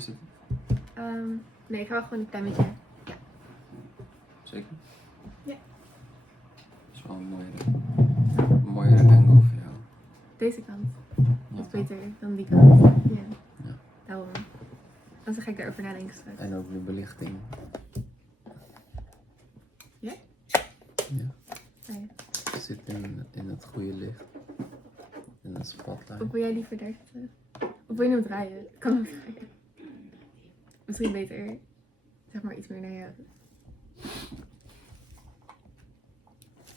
Is het? Nee, ik ga gewoon een klein beetje. Ja. Zeker? Ja. Dat is wel een mooie angle voor jou. Deze kant Ja, is beter dan die kant. Ja. Ja. Daarom. Anders ga ik daarover nadenken straks. En ook de belichting. Ja? Ja. Oh, ja. Het zit in het goede licht. In het spotlight. Of wil jij liever daar zitten? Of wil je hem draaien? Ik kan hem draaien. Misschien beter. Zeg maar iets meer naar jou.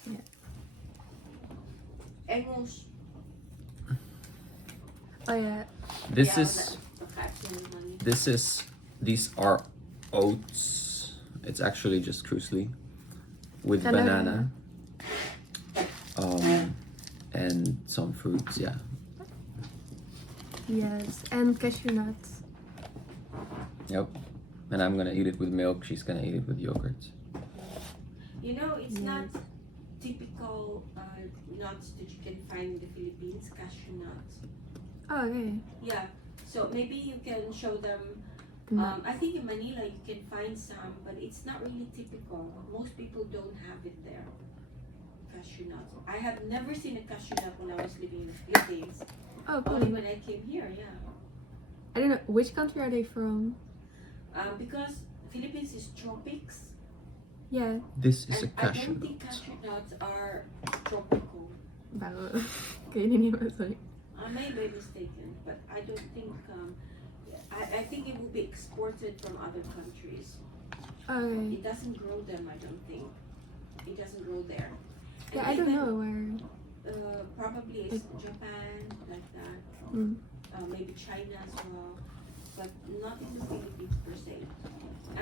Ja. Engels. Oh ja. These are oats. It's actually just krusli with Hello. banana. And some fruits, yeah. Yes. And cashew nuts. Yep. And I'm gonna eat it with milk. She's gonna eat it with yogurt. You know, it's Yes. not typical nuts that you can find in the Philippines, cashew nuts. Oh, okay. Yeah, so maybe you can show them. Nut. I think in Manila you can find some, but it's not really typical. Most people don't have it there. Cashew nuts. I have never seen a cashew nut when I was living in the Philippines. Oh, Only cool. when I came here, yeah. I don't know. Which country are they from? Because Philippines is tropics, Yeah. This is and a cashew I don't think nut. cashew nuts are tropical. Waarom? Ik weet niet meer, sorry. I may be mistaken, but I don't think. I think it will be exported from other countries. Okay. It doesn't grow them, I don't think. It doesn't grow there. And Yeah, I don't even, know where. Probably it's Japan, like that. Mm. Maybe China as well, but not in the Philippines per se.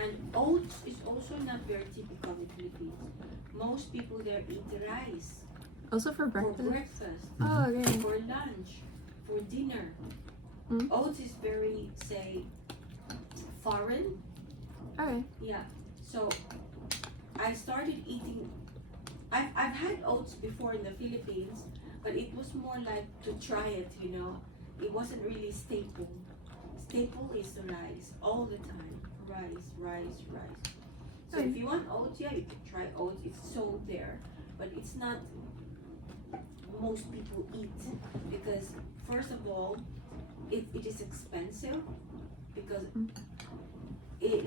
And oats is also not very typical in the Philippines. Most people there eat rice Also for for breakfast? breakfast, Oh, okay. for lunch, for dinner. Mm. Oats is very, say, foreign. Okay. Yeah. So I started eating. I've had oats before in the Philippines, but it was more like to try it, you know. It wasn't really staple. Staple is the rice all the time. Rice. So if you want oats, yeah, you can try oats. It's sold there, but it's not most people eat because first of all, it is expensive because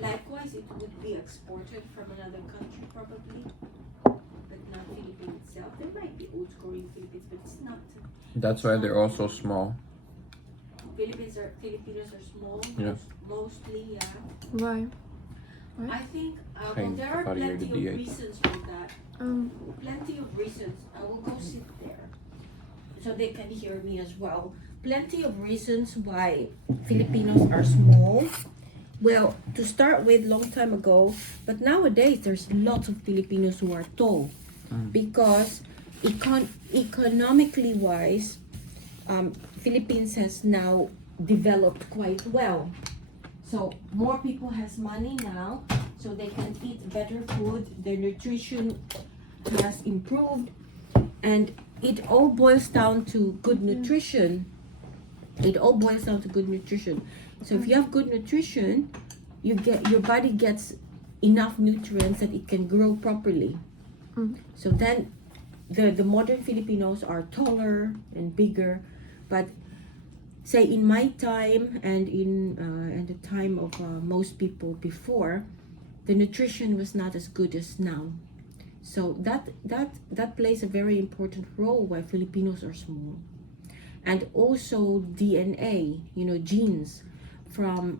likewise it would be exported from another country probably, but not Philippines itself. There might be oats growing in Philippines, but it's not. That's why they're also small. Filipinos are small, Yeah. mostly, yeah. Why? I think Geen there are gevarieerde plenty of dieet. reasons for that. Plenty of reasons. I will go sit there so they can hear me as well. Plenty of reasons why Filipinos are small. Well, to start with, long time ago, but nowadays there's lots of Filipinos who are tall because economically wise, Philippines has now developed quite well. So more people has money now, so they can eat better food. Their nutrition has improved, and it all boils down to good nutrition. It all boils down to good nutrition. So if you have good nutrition, your body gets enough nutrients that it can grow properly. So then the modern Filipinos are taller and bigger, but say in my time and in the time of most people before, the nutrition was not as good as now. So that plays a very important role why Filipinos are small. And also DNA, genes from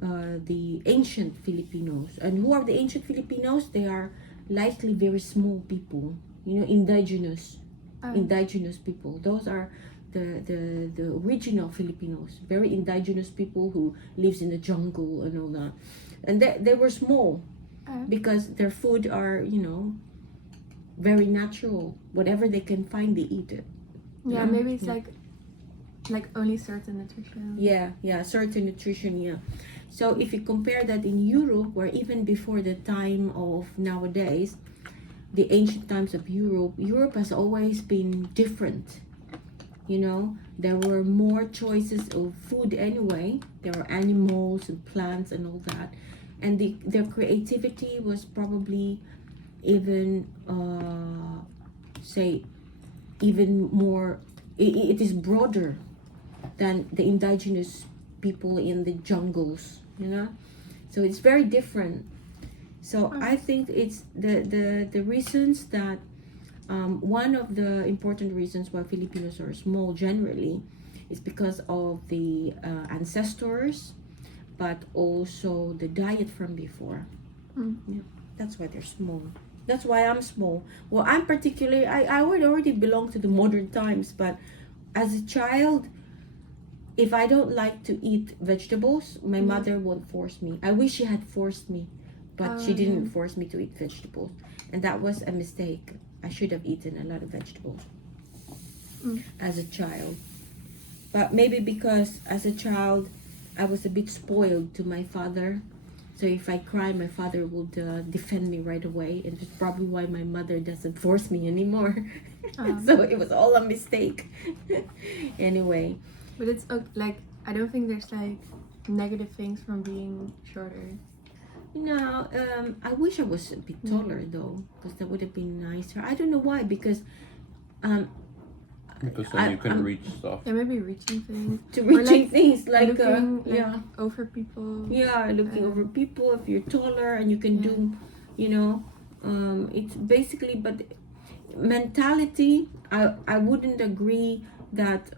the ancient Filipinos. And who are the ancient Filipinos? They are likely very small people, indigenous people. Those are the original Filipinos, very indigenous people who lives in the jungle and all that. And they were small because their food are, very natural. Whatever they can find, they eat it. Yeah, maybe it's like only certain nutrition. Yeah, certain nutrition, yeah. So if you compare that in Europe, where even before the time of nowadays, the ancient times of Europe has always been different. You know, there were more choices of food anyway. There were animals and plants and all that, and their creativity was probably even say even more. It is broader than the indigenous people in the jungles. You know, so it's very different. So I think it's the reasons that one of the important reasons why Filipinos are small generally is because of the ancestors, but also the diet from before. Yeah, that's why they're small. That's why I'm small. Well, I'm particularly, I would already belong to the modern times, but as a child, if I don't like to eat vegetables, my mother won't force me. I wish she had forced me, but she didn't force me to eat vegetables. And that was a mistake. I should have eaten a lot of vegetables as a child. But maybe because as a child, I was a bit spoiled to my father. So if I cry, my father would defend me right away. And it's probably why my mother doesn't force me anymore. So it was all a mistake. Anyway. But it's like, I don't think there's like negative things from being shorter. No, I wish I was a bit taller though, because that would have been nicer. I don't know why, because then you can reach stuff. Yeah, maybe reaching things. to reaching like things like looking yeah, over people. yeah, looking over people. If you're taller and you can do, you know, it's basically. But mentality, I wouldn't agree that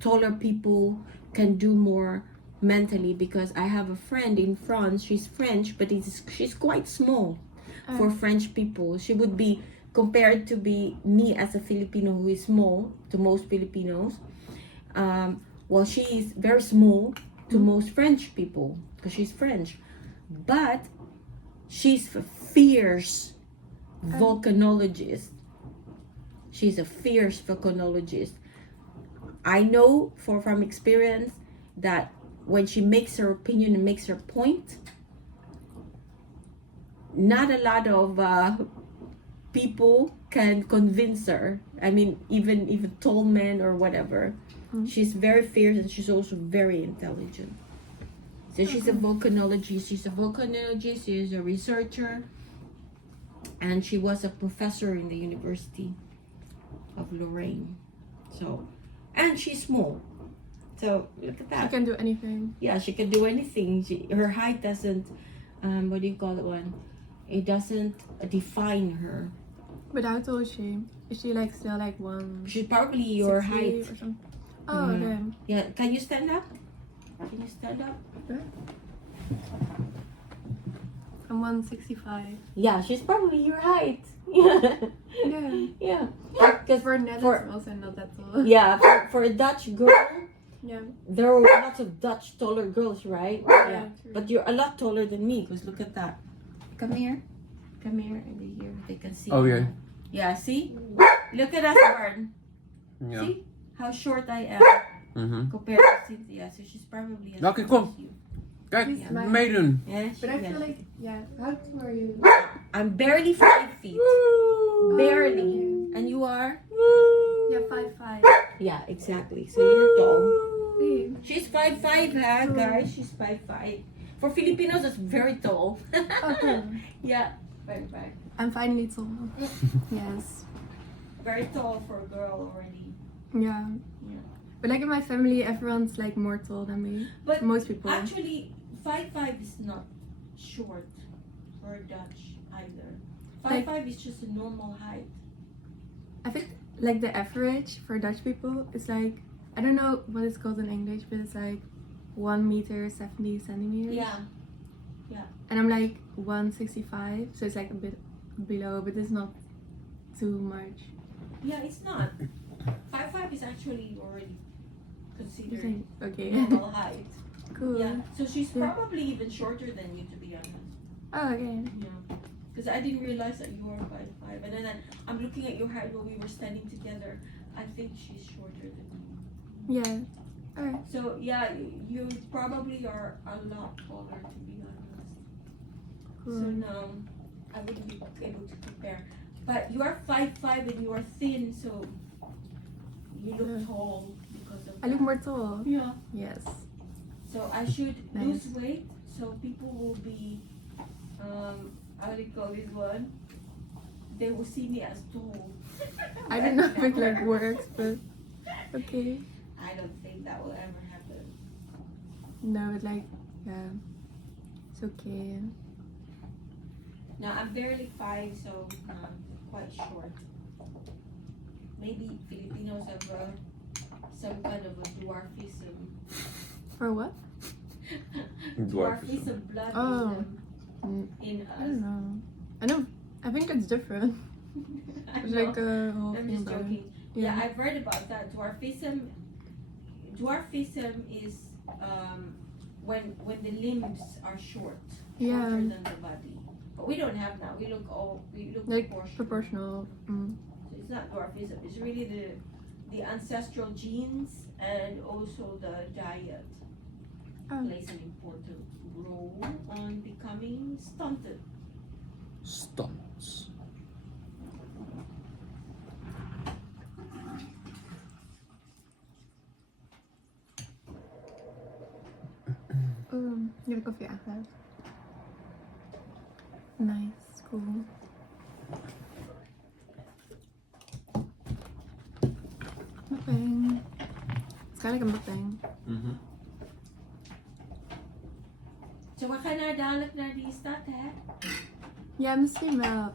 taller people can do more mentally, because I have a friend in France. She's French, but she's quite small for French people. She would be compared to be me as a Filipino who is small to most Filipinos. Well, she is very small to most French people because she's French, but she's a fierce volcanologist. She's a fierce volcanologist. I know from experience that when she makes her opinion and makes her point, not a lot of people can convince her. I mean, even tall men or whatever. She's very fierce, and she's also very intelligent. So she's a volcanologist. She's a researcher, and she was a professor in the University of Lorraine. So, and she's small. So look at that. She can do anything. Yeah, she can do anything. Her height doesn't, what do you call it one? It doesn't define her. But how tall is she? Is she like still like one? She's probably your 60 height. or something? Oh, okay. Yeah, can you stand up? Can you stand up? I'm 165. Yeah, she's probably your height. Yeah. Yeah. Yeah. Because for Netherlands, I'm also not that tall. Yeah, for a Dutch girl, Yeah. there are lots of Dutch taller girls, right? Yeah. True. But you're a lot taller than me, because look at that. Come here. Come here, and here they can see. Oh, yeah. Yeah, see? Look at us, Warren. Yeah. See how short I am compared to Cynthia. So she's probably as Lucky, tall kom. as you. Kijk, She's my- meedoen. Yeah, But I feel like, how tall are you? I'm barely 5 feet. Barely. And you are? Yeah, 5'5". Yeah, exactly. So you're tall. See? She's 5'5", huh, guys? She's 5'5". For Filipinos, that's very tall. Okay. Yeah, 5'5". I'm finally tall. Yes. Very tall for a girl already. Yeah. Yeah. But like in my family, everyone's like more tall than me. But Most people. actually, 5'5" is not short for Dutch either. 5'5" is just a normal height. I think like the average for Dutch people is like, I don't know what it's called in English, but it's like 1 meter 70 centimeters. Yeah. And I'm like 165, so it's like a bit below, but it's not too much. Yeah, it's not. 5'5" is actually already You considered think? Okay. normal height. Cool. Yeah. So she's probably even shorter than you, to be honest. Oh, okay. Yeah. Because I didn't realize that you were 5'5", and then I'm looking at your height while we were standing together. I think she's shorter than you. Yeah. Alright. So yeah, you probably are a lot taller, to be honest. Cool. So no, I wouldn't be able to compare. But you are 5'5" and you are thin, so you look Yeah. tall because of I look that. more tall. Yeah. Yes. So I should Nice. lose weight so people will be, how do you call this one? They will see me as tall. I don't know if it like works, but okay. I don't think that will ever happen. No, but like, yeah, it's okay. No, I'm barely 5, so I'm quite short. Maybe Filipinos have some kind of a dwarfism. For what? Dwarfism blood Oh. in in I don't us. know. I think it's different. I It's know. like a whole I'm thing just about it. joking. Yeah, I've read about that. Dwarfism is when the limbs are shorter Yeah. than the body. But we don't have now. We look Like proportional. proportional. So it's not dwarfism. It's really the ancestral genes and also the diet Oh. plays an important role on becoming stunted. Stunts. Nu heb ik koffie aangezet. Nice, cool. Mukbang. Het is eigenlijk een mukbang. So we gaan dadelijk naar die stad, hè? Ja, misschien wel.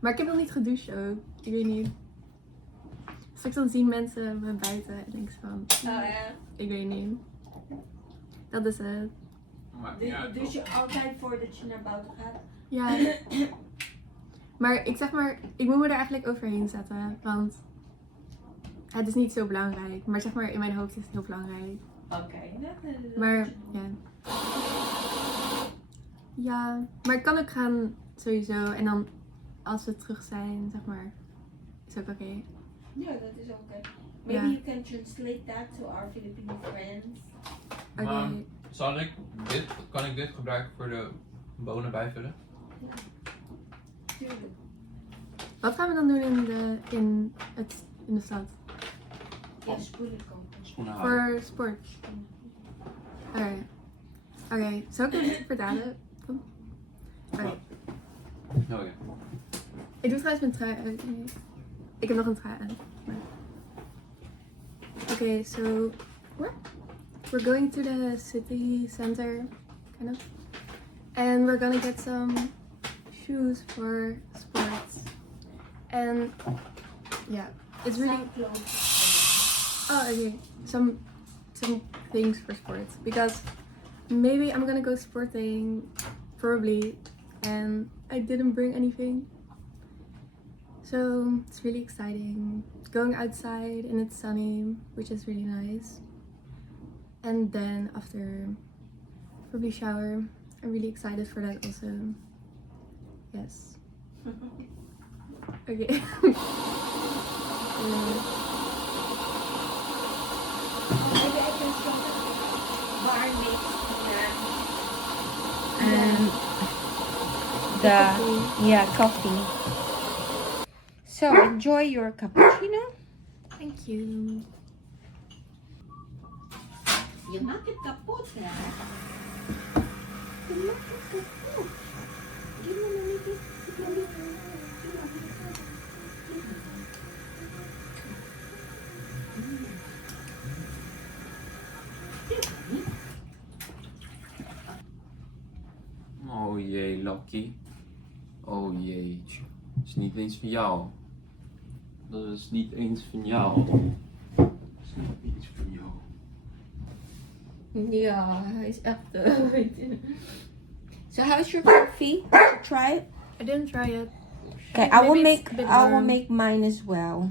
Maar ik heb nog niet gedoucht ook. Ik weet niet. Straks dan zien mensen me buiten en denk ik van, ik weet niet. Dat is het. Dus je altijd voordat je naar buiten gaat? Ja. Maar ik moet me er eigenlijk overheen zetten. Want het is niet zo belangrijk. Maar zeg maar, in mijn hoofd is het heel belangrijk. Oké. Maar ja. Ja, maar ik kan ook gaan sowieso. En dan als we terug zijn, zeg maar, is ook oké. Ja, dat is oké. Maybe you can translate that to our Filipino friends. Oké. Kan ik dit gebruiken voor de bonen bijvullen? Tuurlijk. Wat gaan we dan doen in de stad? Ja, spullen kopen. Schoenen halen. Voor sport? Oké, zal ik het vertalen? Oké. Oh ja. Ik doe trouwens mijn trui uit. Nee. Ik heb nog een trui aan. Okay, so we're going to the city center, kind of, and we're gonna get some shoes for sports. And yeah, it's really okay. Some things for sports because maybe I'm gonna go sporting, probably, and I didn't bring anything. So it's really exciting. Going outside and it's sunny, which is really nice. And then after probably shower. I'm really excited for that also. Yes. Okay. Maybe I can show bar mix and coffee. So enjoy your cappuccino. Thank you. Je maakt het kapot, hè? Je maakt het kapot. Geef me nog niet Oh jee, Lucky. Oh jeetje. Dat is niet eens van jou. Dat is niet eens van jou. Dat is niet eens van jou. Ja, hij is echt. So how's your coffee? Did you try it? I didn't try it. Okay, I will Maybe it's a bit make warm. mine as well.